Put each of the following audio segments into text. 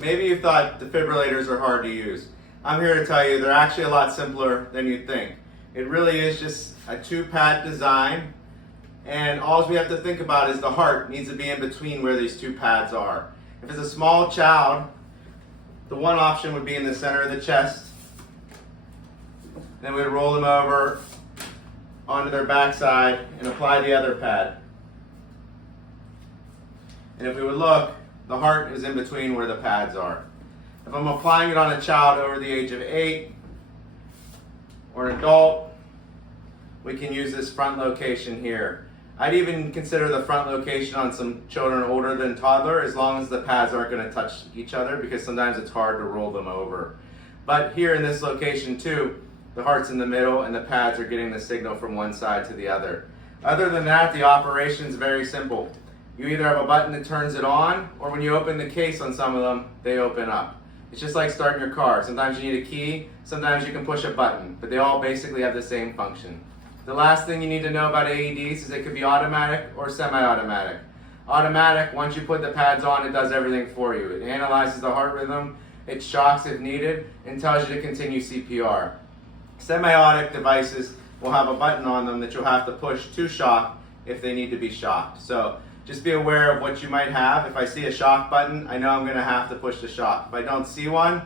Maybe you thought defibrillators are hard to use. I'm here to tell you they're actually a lot simpler than you think. It really is just a 2-pad design, and all we have to think about is the heart needs to be in between where these 2 pads are. If it's a small child, the one option would be in the center of the chest. Then we'd roll them over onto their backside and apply the other pad. And if we would look, the heart is in between where the pads are. If I'm applying it on a child over the age of 8 or an adult, we can use this front location here. I'd even consider the front location on some children older than toddler, as long as the pads aren't going to touch each other, because sometimes it's hard to roll them over. But here in this location too, the heart's in the middle and the pads are getting the signal from one side to the other. Other than that, the operation is very simple. You either have a button that turns it on, or when you open the case on some of them, they open up. It's just like starting your car. Sometimes you need a key, sometimes you can push a button, but they all basically have the same function. The last thing you need to know about AEDs is it could be automatic or semi-automatic. Automatic, once you put the pads on, it does everything for you. It analyzes the heart rhythm, it shocks if needed, and tells you to continue CPR. Semi-automatic devices will have a button on them that you'll have to push to shock if they need to be shocked. So just be aware of what you might have. If I see a shock button, I know I'm going to have to push the shock. If I don't see one,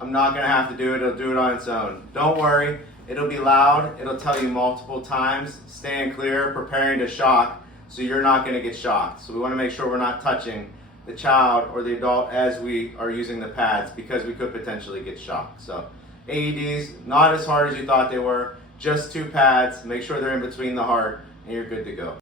I'm not going to have to do it. It'll do it on its own. Don't worry. It'll be loud. It'll tell you multiple times, staying clear, preparing to shock, so you're not going to get shocked. So we want to make sure we're not touching the child or the adult as we are using the pads, because we could potentially get shocked. So AEDs, not as hard as you thought they were, just 2 pads. Make sure they're in between the heart and you're good to go.